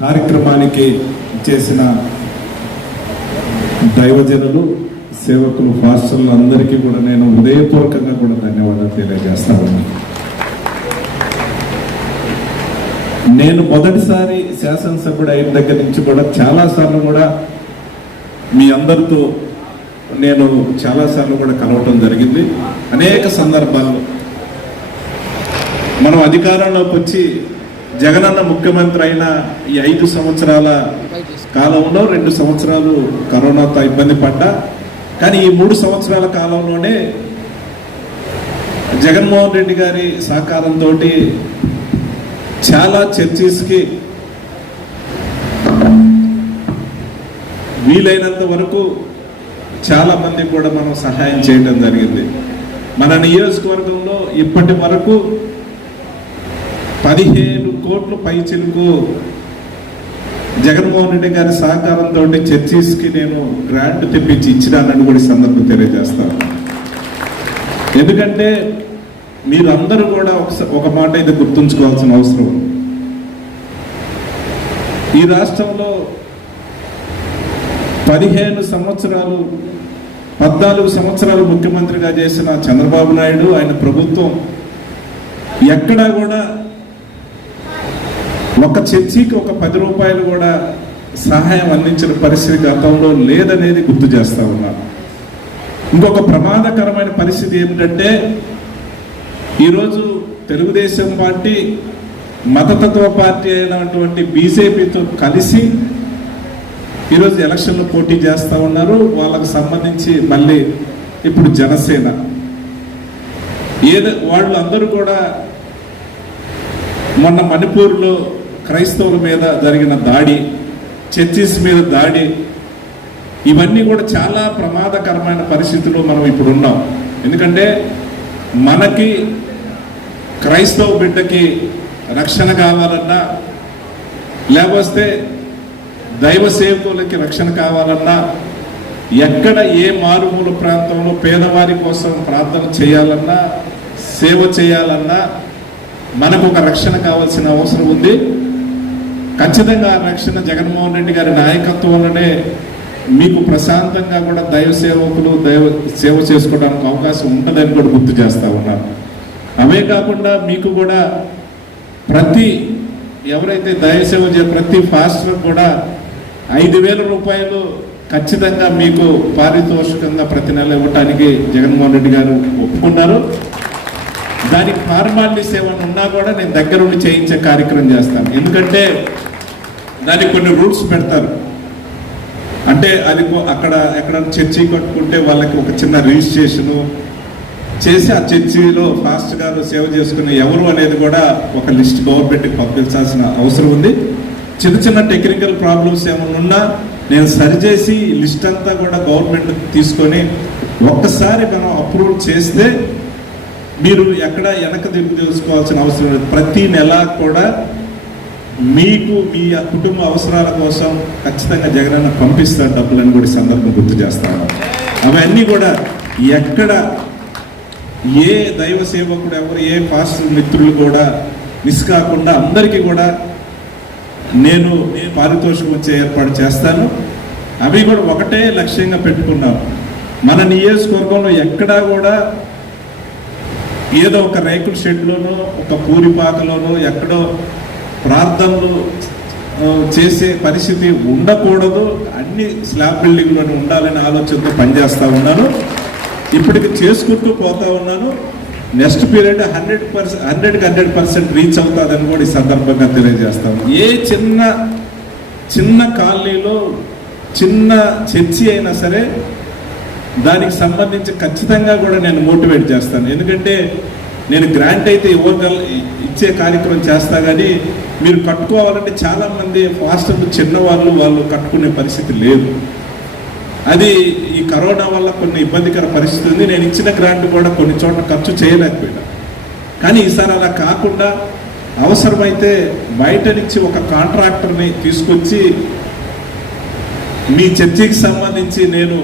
కార్యక్రమానికి చేసిన దైవజనులు, సేవకులు, పాస్టర్లు అందరికీ కూడా నేను హృదయపూర్వకంగా కూడా ధన్యవాదాలు తెలియజేస్తా ఉన్నాను. నేను మొదటిసారి శాసనసభ్యుడు అయిన దగ్గర నుంచి కూడా చాలాసార్లు కూడా మీ అందరితో నేను చాలాసార్లు కూడా కలవటం జరిగింది. అనేక సందర్భాల్లో మనం అధికారంలోకి వచ్చి జగనన్న ముఖ్యమంత్రి అయిన ఈ 5 సంవత్సరాల కాలంలో 2 సంవత్సరాలు కరోనాతో ఇబ్బంది పడ్డా, కానీ ఈ 3 సంవత్సరాల కాలంలోనే జగన్మోహన్ రెడ్డి గారి సహకారంతో చాలా చర్చిస్కి వీలైనంత వరకు చాలా మంది కూడా మనం సహాయం చేయడం జరిగింది. మన నియోజకవర్గంలో ఇప్పటి వరకు 15 కోట్ల పైచిలకు జగన్మోహన్ రెడ్డి గారి సహకారంతో చర్చిస్కి నేను గ్రాంట్ తెప్పించి ఇచ్చినానని కూడా ఈ సందర్భం తెలియజేస్తాను. ఎందుకంటే మీరందరూ కూడా ఒక మాట ఇది గుర్తుంచుకోవాల్సిన అవసరం. ఈ రాష్ట్రంలో 14 సంవత్సరాలు ముఖ్యమంత్రిగా చేసిన చంద్రబాబు నాయుడు ఆయన ప్రభుత్వం ఎక్కడా కూడా ఒక చర్చికి ఒక 10 రూపాయలు కూడా సహాయం అందించిన పరిస్థితి గతంలో లేదనేది గుర్తు చేస్తా ఉన్నారు. ఇంకొక ప్రమాదకరమైన పరిస్థితి ఏమిటంటే ఈరోజు తెలుగుదేశం పార్టీ మతతత్వ పార్టీ అయినటువంటి బీజేపీతో కలిసి ఈరోజు ఎలక్షన్లో పోటీ చేస్తూ ఉన్నారు. వాళ్ళకు సంబంధించి మళ్ళీ ఇప్పుడు జనసేన వాళ్ళు అందరూ కూడా మొన్న మణిపూర్లో క్రైస్తవుల మీద జరిగిన దాడి, చర్చిస్ మీద దాడి, ఇవన్నీ కూడా చాలా ప్రమాదకరమైన పరిస్థితుల్లో మనం ఇప్పుడు ఉన్నాం. ఎందుకంటే మనకి క్రైస్తవ బిడ్డకి రక్షణ కావాలన్నా, లేకపోతే దైవ సేవకులకి రక్షణ కావాలన్నా, ఎక్కడ ఏ మారుమూల ప్రాంతంలో పేదవారి కోసం ప్రార్థన చేయాలన్నా, సేవ చేయాలన్నా మనకు ఒక రక్షణ కావాల్సిన అవసరం ఉంది. ఖచ్చితంగా ఆ రక్షణ జగన్మోహన్ రెడ్డి గారి నాయకత్వంలోనే మీకు ప్రశాంతంగా కూడా దైవ సేవకులు సేవ చేసుకోవడానికి అవకాశం ఉంటుందని కూడా గుర్తు చేస్తూ ఉన్నారు. అవే కాకుండా మీకు కూడా ఎవరైతే దైవ సేవ ప్రతి పాస్టర్ కూడా 5,000 రూపాయలు ఖచ్చితంగా మీకు పారితోషికంగా ప్రతి నెల ఇవ్వటానికి జగన్మోహన్ రెడ్డి గారు ఒప్పుకున్నారు. దానికి ఫార్మాలిటీస్ ఏమైనా ఉన్నా కూడా నేను దగ్గరుండి చేయించే కార్యక్రమం చేస్తాను. ఎందుకంటే దానికి కొన్ని రూల్స్ పెడతారు. అంటే అది అక్కడ ఎక్కడ చర్చి కట్టుకుంటే వాళ్ళకి ఒక చిన్న రిజిస్ట్రేషను చేసి ఆ చర్చిలో ఫాస్ట్ గారు సేవ చేసుకునే ఎవరు అనేది కూడా ఒక లిస్ట్ గవర్నమెంట్కి పంపించాల్సిన అవసరం ఉంది. చిన్న టెక్నికల్ ప్రాబ్లమ్స్ ఏమైనా ఉన్నా నేను సరిచేసి లిస్ట్ అంతా కూడా గవర్నమెంట్ తీసుకొని ఒక్కసారి మనం అప్రూవ్ చేస్తే మీరు ఎక్కడ వెనక తెలుసుకోవాల్సిన అవసరం లేదు. ప్రతి నెల కూడా మీకు మీ కుటుంబ అవసరాల కోసం ఖచ్చితంగా జగనన్న పంపిస్తారు డబ్బులని కూడా సందర్భం గుర్తు చేస్తాను. అవన్నీ కూడా ఎక్కడ ఏ దైవ సేవకుడు ఎవరు ఏ పాస్టర్ మిత్రులు కూడా మిస్ కాకుండా అందరికీ కూడా నేను పారితోషికం వచ్చే ఏర్పాటు చేస్తాను. అవి కూడా ఒకటే లక్ష్యంగా పెట్టుకున్నాం. మన నియోజకవర్గంలో ఎక్కడా కూడా ఏదో ఒక రేకుల షెడ్లోనో ఒక పూరిపాకలోనో ఎక్కడో ప్రార్థనలు చేసే పరిస్థితి ఉండకూడదు. అన్ని స్లాబ్ బిల్డింగ్లోనే ఉండాలనే ఆలోచనతో పనిచేస్తూ ఉన్నాను. ఇప్పటికి చేసుకుంటూ పోతా ఉన్నాను. నెక్స్ట్ పీరియడ్ 100% రీచ్ అవుతుందని కూడా ఈ సందర్భంగా తెలియజేస్తాను. ఏ చిన్న కాలనీలో చిన్న చర్చి అయినా సరే దానికి సంబంధించి ఖచ్చితంగా కూడా నేను మోటివేట్ చేస్తాను. ఎందుకంటే నేను గ్రాంట్ అయితే ఇచ్చే కార్యక్రమం చేస్తా, కానీ మీరు కట్టుకోవాలంటే చాలామంది పాస్టర్లు వాళ్ళు కట్టుకునే పరిస్థితి లేదు. అది ఈ కరోనా వల్ల కొన్ని ఇబ్బందికర పరిస్థితి ఉంది. నేను ఇచ్చిన గ్రాంట్ కూడా కొన్ని చోట్ల ఖర్చు చేయలేకపోయినా, కానీ ఈసారి అలా కాకుండా అవసరమైతే బయట నుంచి ఒక కాంట్రాక్టర్ని తీసుకొచ్చి మీ చర్చికి సంబంధించి నేను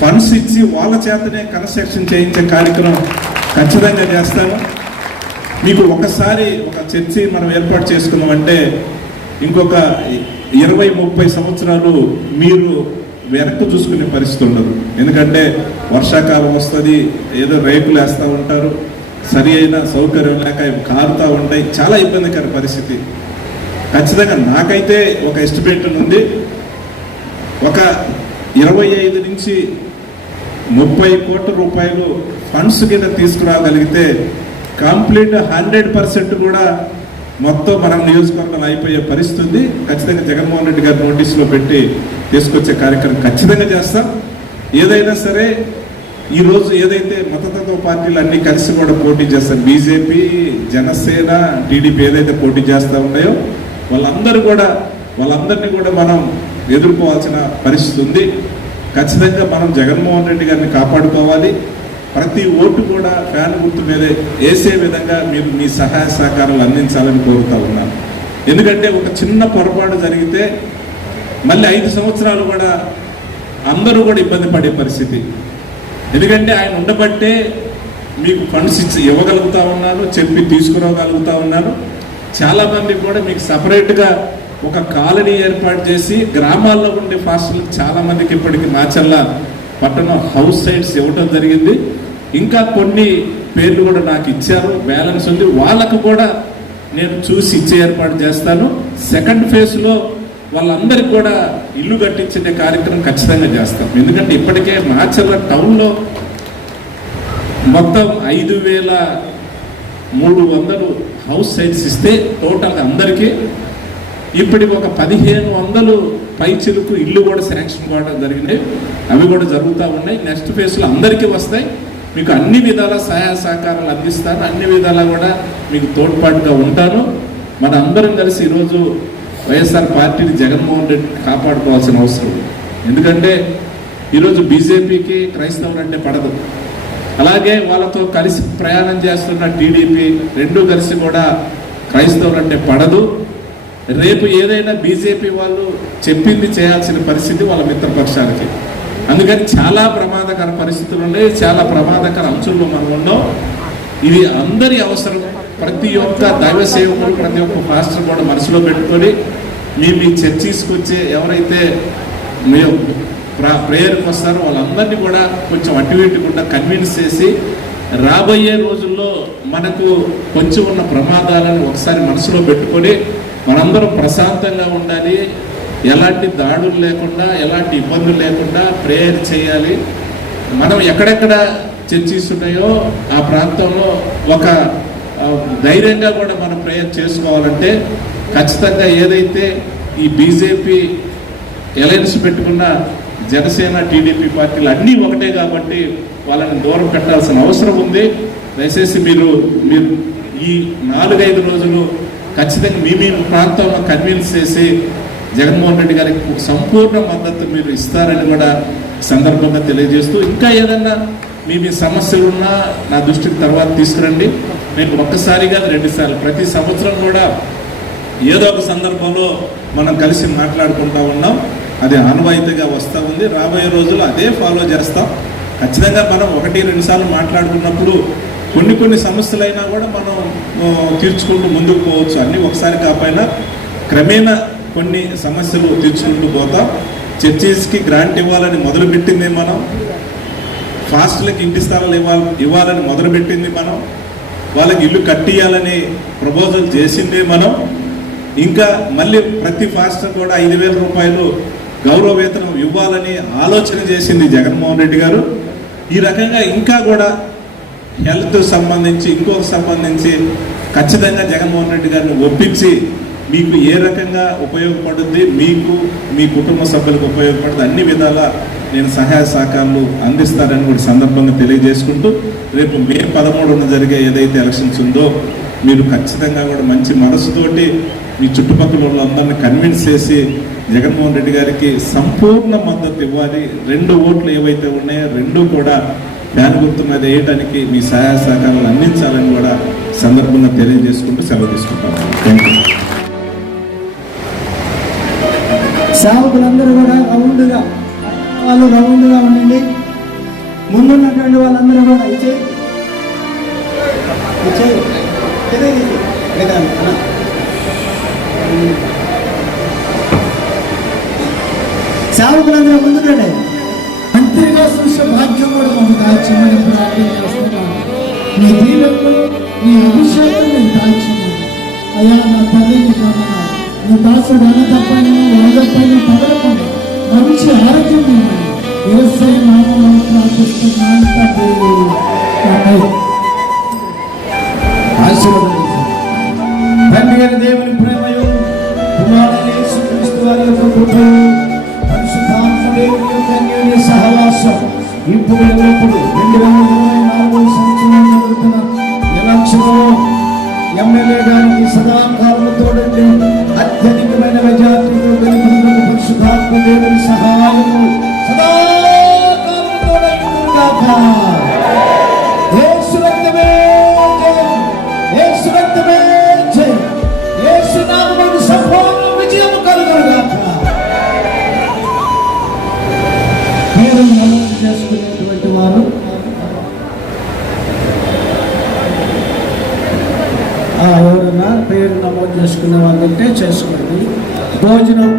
ఫండ్స్ ఇచ్చి వాళ్ళ చేతనే కన్స్ట్రక్షన్ చేయించే కార్యక్రమం ఖచ్చితంగా చేస్తాను. మీకు ఒకసారి ఒక చర్చి మనం ఏర్పాటు చేసుకున్నామంటే ఇంకొక 20-30 సంవత్సరాలు మీరు వెనక్కు చూసుకునే పరిస్థితి ఉండదు. ఎందుకంటే వర్షాకాలం వస్తుంది, ఏదో రేకులు వేస్తూ ఉంటారు, సరి అయిన సౌకర్యం లేక కారుతూ ఉంటాయి, చాలా ఇబ్బందికర పరిస్థితి. ఖచ్చితంగా నాకైతే ఒక ఎస్టిమేషన్ ఉంది, ఒక 25 నుంచి 30 కోట్ల రూపాయలు ఫండ్స్ కింద తీసుకురాగలిగితే కంప్లీట్ 100% కూడా మొత్తం మనం నియోజకవర్గం అయిపోయే పరిస్థితి ఉంది. ఖచ్చితంగా జగన్మోహన్ రెడ్డి గారు నోటీసులో పెట్టి తీసుకొచ్చే కార్యక్రమం ఖచ్చితంగా చేస్తాం. ఏదైనా సరే ఈరోజు ఏదైతే మతతత్వ పార్టీలు అన్నీ కలిసి కూడా పోటీ చేస్తారు, బీజేపీ, జనసేన, టీడీపీ ఏదైతే పోటీ చేస్తూ ఉన్నాయో వాళ్ళందరినీ కూడా మనం ఎదుర్కోవాల్సిన పరిస్థితి ఉంది. ఖచ్చితంగా మనం జగన్మోహన్ రెడ్డి గారిని కాపాడుకోవాలి. ప్రతి ఓటు కూడా ఫ్యాన్ గుర్తు మీదే వేసే విధంగా మీరు మీ సహాయ సహకారాలు అందించాలని కోరుతూ ఉన్నాను. ఎందుకంటే ఒక చిన్న పొరపాటు జరిగితే మళ్ళీ 5 సంవత్సరాలు కూడా అందరూ కూడా ఇబ్బంది పడే పరిస్థితి. ఎందుకంటే ఆయన ఉండబట్టే మీకు ఫండ్స్ ఇవ్వగలుగుతూ ఉన్నారు, చెప్పి తీసుకురాగలుగుతూ ఉన్నారు. చాలామంది కూడా మీకు సపరేట్గా ఒక కాలనీ ఏర్పాటు చేసి గ్రామాల్లో ఉండే ఫాస్టర్లకు చాలామందికి ఇప్పటికీ మాచర్ల పట్టణం హౌస్ సైట్స్ ఇవ్వడం జరిగింది. ఇంకా కొన్ని పేర్లు కూడా నాకు ఇచ్చారు, బ్యాలెన్స్ ఉంది, వాళ్ళకు కూడా నేను చూసి ఇచ్చే ఏర్పాటు చేస్తాను. సెకండ్ ఫేజ్లో వాళ్ళందరికీ కూడా ఇల్లు కట్టించే కార్యక్రమం ఖచ్చితంగా చేస్తాం. ఎందుకంటే ఇప్పటికే మాచర్ల టౌన్లో మొత్తం 5,300 హౌస్ సైట్స్ ఇస్తే టోటల్గా అందరికీ ఇప్పటికి ఒక 1,500 పైచిలకు ఇల్లు కూడా శాంక్షన్ కావడం జరిగినాయి. అవి కూడా జరుగుతూ ఉన్నాయి. నెక్స్ట్ ఫేజ్లో అందరికీ వస్తాయి. మీకు అన్ని విధాల సహాయ సహకారాలు అందిస్తాను, అన్ని విధాలా కూడా మీకు తోడ్పాటుగా ఉంటాను. మన అందరం కలిసి ఈరోజు వైఎస్ఆర్ పార్టీని జగన్మోహన్ రెడ్డి కాపాడుకోవాల్సిన అవసరం. ఎందుకంటే ఈరోజు బీజేపీకి క్రైస్తవులు అంటే పడదు, అలాగే వాళ్ళతో కలిసి ప్రయాణం చేస్తున్న టీడీపీ రెండూ కలిసి కూడా క్రైస్తవులు అంటే పడదు. రేపు ఏదైనా బీజేపీ వాళ్ళు చెప్పింది చేయాల్సిన పరిస్థితి వాళ్ళ మిత్రపక్షాలకి. అందుకని చాలా ప్రమాదకర పరిస్థితులు ఉన్నాయి, చాలా ప్రమాదకర అంచుల్లో మనం ఉన్నాం. ఇది అందరి అవసరం. ప్రతి ఒక్క దైవ సేవకులు, ప్రతి ఒక్క పాస్టర్ కూడా మనసులో పెట్టుకొని మీ చర్చిస్కి వచ్చే ఎవరైతే ప్రేయర్కి వస్తారో వాళ్ళందరినీ కూడా కొంచెం అటు ఇటు కూడా కన్విన్స్ చేసి రాబోయే రోజుల్లో మనకు కొంచెం ఉన్న ప్రమాదాలను ఒకసారి మనసులో పెట్టుకొని మనందరం ప్రశాంతంగా ఉండాలి, ఎలాంటి దాడులు లేకుండా, ఎలాంటి ఇబ్బందులు లేకుండా ప్రేయర్ చేయాలి. మనం ఎక్కడెక్కడ చర్చిస్ ఉన్నాయో ఆ ప్రాంతంలో ఒక ధైర్యంగా కూడా మనం ప్రేయర్ చేసుకోవాలంటే ఖచ్చితంగా ఏదైతే ఈ బీజేపీ అలయన్స్ పెట్టుకున్న జనసేన, టీడీపీ పార్టీలు అన్నీ ఒకటే కాబట్టి వాళ్ళని దూరం పెట్టాల్సిన అవసరం ఉంది. దయచేసి మీరు ఈ 4-5 రోజులు ఖచ్చితంగా మీ ప్రాంతంలో కన్విన్స్ చేసి జగన్మోహన్ రెడ్డి గారికి సంపూర్ణ మద్దతు మీరు ఇస్తారని కూడా సందర్భంగా తెలియజేస్తూ, ఇంకా ఏదన్నా మీ సమస్యలు ఉన్నా నా దృష్టికి తర్వాత తీసుకురండి. నేను ఒక్కసారిగా 2 సార్లు ప్రతి సంవత్సరం కూడా ఏదో ఒక సందర్భంలో మనం కలిసి మాట్లాడుకుంటూ ఉన్నాం. అది ఆనవాయితీగా వస్తూ ఉంది. రాబోయే రోజుల్లో అదే ఫాలో చేస్తాం. ఖచ్చితంగా మనం 1-2 సార్లు మాట్లాడుకున్నప్పుడు కొన్ని సమస్యలైనా కూడా మనం తీర్చుకుంటూ ముందుకు పోవచ్చు. అన్నీ ఒకసారి కాకపోయినా క్రమేణా కొన్ని సమస్యలు తీర్చుకుంటూ పోతాం. చర్చిస్కి గ్రాంట్ ఇవ్వాలని మొదలుపెట్టింది మనం, ఫాస్ట్లకి ఇంటి స్థలాలు ఇవ్వాలని మొదలుపెట్టింది మనం, వాళ్ళకి ఇల్లు కట్టియాలని ప్రపోజల్ చేసింది మనం. ఇంకా మళ్ళీ ప్రతి ఫాస్టర్ కూడా 5,000 రూపాయలు గౌరవ వేతనం ఇవ్వాలని ఆలోచన చేసింది జగన్మోహన్ రెడ్డి గారు. ఈ రకంగా ఇంకా కూడా హెల్త్ సంబంధించి సంబంధించి ఖచ్చితంగా జగన్మోహన్ రెడ్డి గారిని ఒప్పించి మీకు ఏ రకంగా ఉపయోగపడుద్ది, మీకు మీ కుటుంబ సభ్యులకు ఉపయోగపడుతుంది అన్ని విధాల నేను సహాయ సహకారాలు అందిస్తానని కూడా సందర్భంగా తెలియజేసుకుంటూ, రేపు మే 13న జరిగే ఏదైతే ఎలక్షన్స్ ఉందో మీరు ఖచ్చితంగా కూడా మంచి మనసుతోటి మీ చుట్టుపక్కల వాళ్ళందరినీ కన్విన్స్ చేసి జగన్మోహన్ రెడ్డి గారికి సంపూర్ణ మద్దతు ఇవ్వాలి. 2 ఓట్లు ఏవైతే ఉన్నాయో 2 కూడా ఫ్యాన్ గుర్తు మీద వేయడానికి మీ సహాయ సహకారాలు అందించాలని కూడా సందర్భంగా తెలియజేసుకుంటూ సెలవు తీసుకుంటాను. Thank you. సేవకులందరూ కూడా రౌండ్గా ఉండండి. ముందున్నటువంటి వాళ్ళందరూ కూడా సేవకులందరూ ముందుకండి. మంత్రిగా చూసే భాగ్యం కూడా మాకు దాల్చమని ప్రార్థన చేస్తున్నాను. నీ దీవెనలు, నీ అభిషేకం నేను దాల్చమని. అయ్యా నా తల్లి నీ వందనాలు. నీ దాసుడు అనతప్పని వరదప్పని తగలకుండా మంచి ఆరోగ్యం ఇవ్వండి. యేసయ్య నామములో ప్రార్థిస్తున్నాను తండ్రి. ఆశీర్వదించండి. తండ్రి అయిన దేవుని ప్రేమయు, కుమారుడైన యేసుక్రీస్తు వారి యొక్క కృపయు, పరిశుద్ధాత్మ దేవుని యొక్క అన్యోన్య సహవాసం ఇప్పుడు ఎల్లప్పుడు 2024 సంవత్సరంలో జరుగుతున్న ఎలక్షన్లో ఎమ్మెల్యే గారికి సదాకాలము తోడండి. అత్యధికమైన మెజార్టీతో గెలుపొందుటకు పరిశుద్ధాత్మ దేవుని సహాయము సదాకాలము తోడైండుగాక. యేసు రక్తమే జయం, యేసు రక్తమే జయం, యేసు నామమున సంపూర్ణ విజయము కలుగునుగాక. పేరు నమోదు చేసుకునేటువంటి వారు ఎవరన్నా పేరు నమోదు చేసుకునే వాళ్ళు ఉంటే చేసుకోండి. భోజనం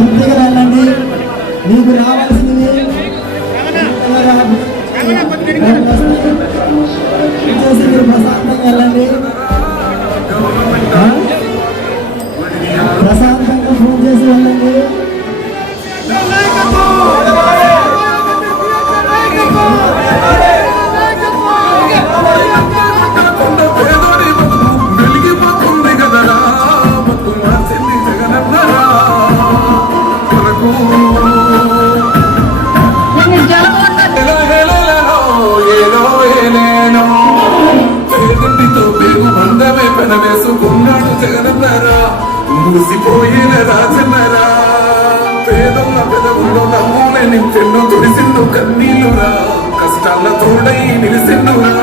ఇంటికి రండి. మీకు రావాల్సింది మీరు ప్రశాంతంగా వెళ్ళండి. ప్రశాంతంగా ఫోన్ చేసి వెళ్ళండి. వేసుకున్నాడు జగనన్నారా, మూసిపోయిన రాజన్నారా, పేదన్న పెదవుల్లో నమ్ములే నించెన్ను తుడిసిండు కన్నీళ్ళురా, కష్టాల తోడై నిలిసిండురా.